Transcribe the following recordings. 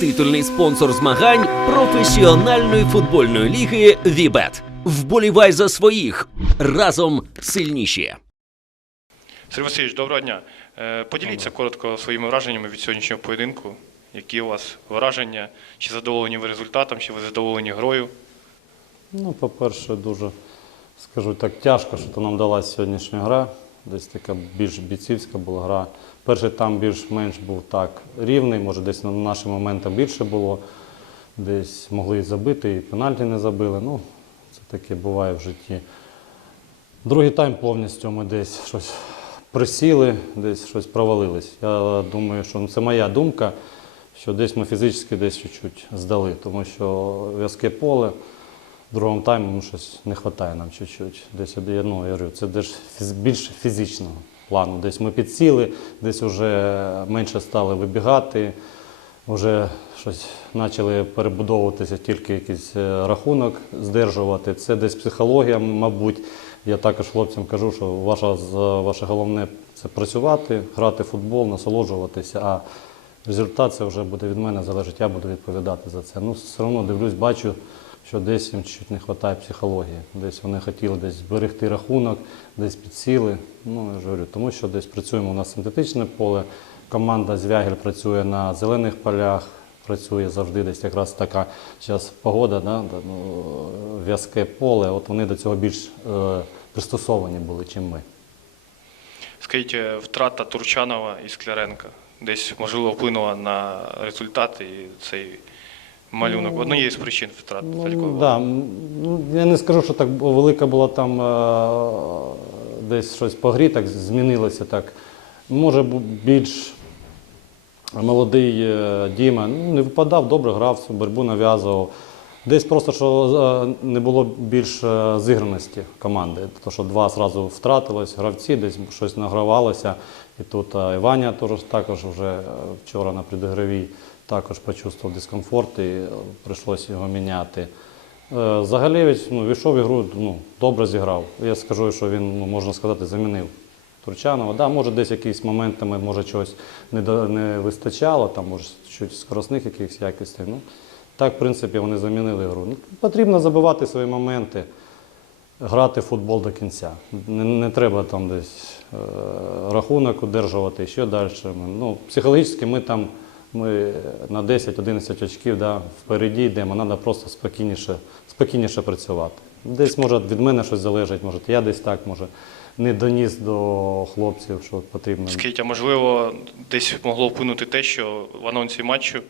титульний спонсор змагань професіональної футбольної ліги Вібет. Вболівай за своїх разом сильніші. Сергій Васильович, доброго дня. Е, Поділіться коротко своїми враженнями від сьогоднішнього поєдинку. Які у вас враження? Чи задоволені ви результатом, чи ви задоволені грою? Ну, по-перше, дуже скажу так тяжко, що то нам далася сьогоднішня гра. Десь така більш бійцівська була гра. Перший там більш-менш був так рівний, може десь на наші моменти більше було. Десь могли і забити, і пенальті не забили. Ну, це таке буває в житті. Другий тайм повністю ми десь щось присіли, десь щось провалились. Я думаю, що це моя думка, що десь ми фізично десь чуть-чуть здали, тому що в'язке поле. В другому таймі ну, щось не вистачає нам чуть-чуть. Десь ну, я говорю, це десь більш фізичного плану. Десь ми підсіли, десь вже менше стали вибігати, вже щось почали перебудовуватися, тільки якийсь е, рахунок здержувати. Це десь психологія, мабуть. Я також хлопцям кажу, що ваша, ваше головне це працювати, грати в футбол, насолоджуватися. А результат це вже буде від мене залежить, я буду відповідати за це. Ну, все одно дивлюсь, бачу, що десь їм чуть не вистачає психології. Десь вони хотіли десь зберегти рахунок, десь підсіли. Ну, я ж говорю, тому що десь працюємо у нас синтетичне поле. Команда Звягель працює на зелених полях, працює завжди десь якраз така зараз погода, да, ну, в'язке поле. От вони до цього більш е, пристосовані були, чим ми. Скажіть, е, втрата Турчанова і Скляренка десь, можливо, вплинула на результат і цей малюнок. Однією з причин втрат Ну, да. ну, я не скажу, що так велика була там е, десь щось по грі, так змінилося так. Може, бу- більш молодий е, Діма ну, не випадав, добре грав, боротьбу нав'язував. Десь просто що е, не було більш е, зіграності команди. То, що два зразу втратилось, гравці, десь щось награвалося. І тут е, і теж, також вже е, вчора на предігровій також почувствував дискомфорт і е, прийшлося його міняти. Е, Загалєвич ну, війшов в ігру, ну, добре зіграв. Я скажу, що він, ну, можна сказати, замінив Турчанова. Да, може, десь якісь моментами може чогось не, не вистачало, там, може, чуть скоросних якихось якостей. Ну, так, в принципі, вони замінили гру. Ну, потрібно забивати свої моменти, грати в футбол до кінця. Не, не треба там десь е, рахунок удержувати, ще далі. Ну, психологічно ми там ми на 10-11 очків да, впереді йдемо, треба просто спокійніше, спокійніше працювати. Десь може від мене щось залежить, може, я десь так може не доніс до хлопців, що потрібно. Скажіть, а можливо, десь могло вплинути те, що в анонсі матчу,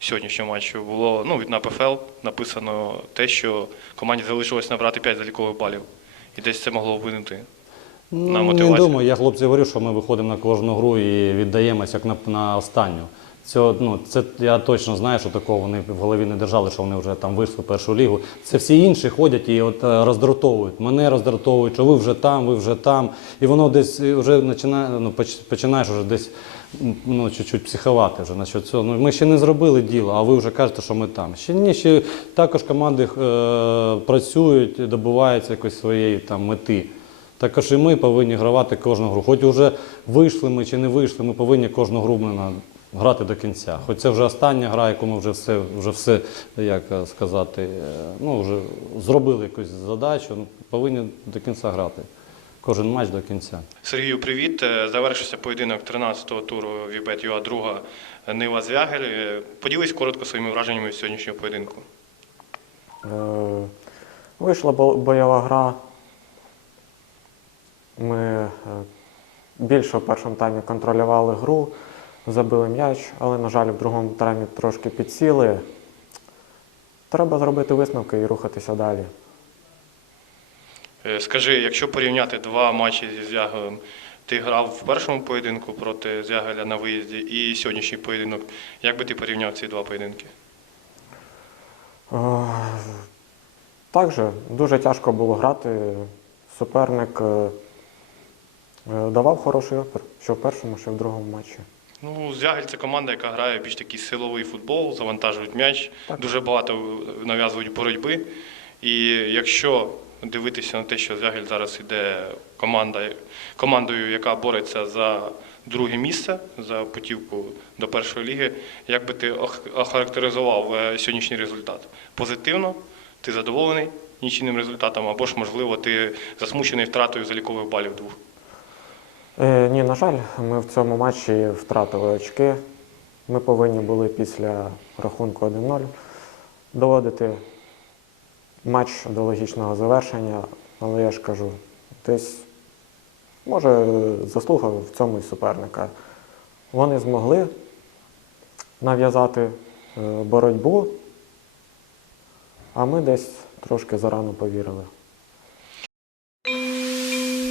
сьогоднішнього матчу, було ну, від НАПФЛ написано те, що команді залишилось набрати 5 залікових балів. І десь це могло вплинути. на Ну, не думаю, я хлопці говорю, що ми виходимо на кожну гру і віддаємося як на, на останню. Це, ну, це я точно знаю, що такого вони в голові не держали, що вони вже там вийшли в першу лігу. Це всі інші ходять і от е, роздратовують. Мене роздратовують, що ви вже там, ви вже там. І воно десь е, вже починає, ну, починаєш вже десь ну, чуть-чуть психувати вже насчет цього. Ну, ми ще не зробили діло, а ви вже кажете, що ми там. Ще ні, ще також команди е, працюють, добиваються якоїсь своєї там мети. Також і ми повинні гравати кожну гру. Хоч вже вийшли ми чи не вийшли, ми повинні кожну гру грати до кінця. Хоч це вже остання гра, яку ми вже все, вже все як е, сказати, е, ну, вже зробили якусь задачу, ну, повинні до кінця грати. Кожен матч до кінця. Сергію, привіт. Е, Завершився поєдинок 13-го туру Вібет ЮА друга Нива Звягель. Е, Поділись коротко своїми враженнями від сьогоднішнього поєдинку. Е, Вийшла бойова гра. Ми е, більше в першому таймі контролювали гру, забили м'яч, але, на жаль, в другому таймі трошки підсіли. Треба зробити висновки і рухатися далі. Е, Скажи, якщо порівняти два матчі зі Звягелем, ти грав в першому поєдинку проти Звягеля на виїзді і сьогоднішній поєдинок. Як би ти порівняв ці два поєдинки? Е, Також дуже тяжко було грати. Суперник е, давав хороший опір, що в першому, що в другому матчі. Ну, Звягель це команда, яка грає більш такий силовий футбол, завантажують м'яч, дуже багато нав'язують боротьби. І якщо дивитися на те, що Звягель зараз іде команда, командою, яка бореться за друге місце за путівку до першої ліги. Як би ти охарактеризував е, сьогоднішній результат? Позитивно? Ти задоволений нічийним результатом, або ж, можливо, ти засмучений втратою залікових балів двох? Е, ні, на жаль, ми в цьому матчі втратили очки. Ми повинні були після рахунку 1-0 доводити матч до логічного завершення, але я ж кажу, десь може заслуга в цьому і суперника. Вони змогли нав'язати е, боротьбу, а ми десь трошки зарано повірили.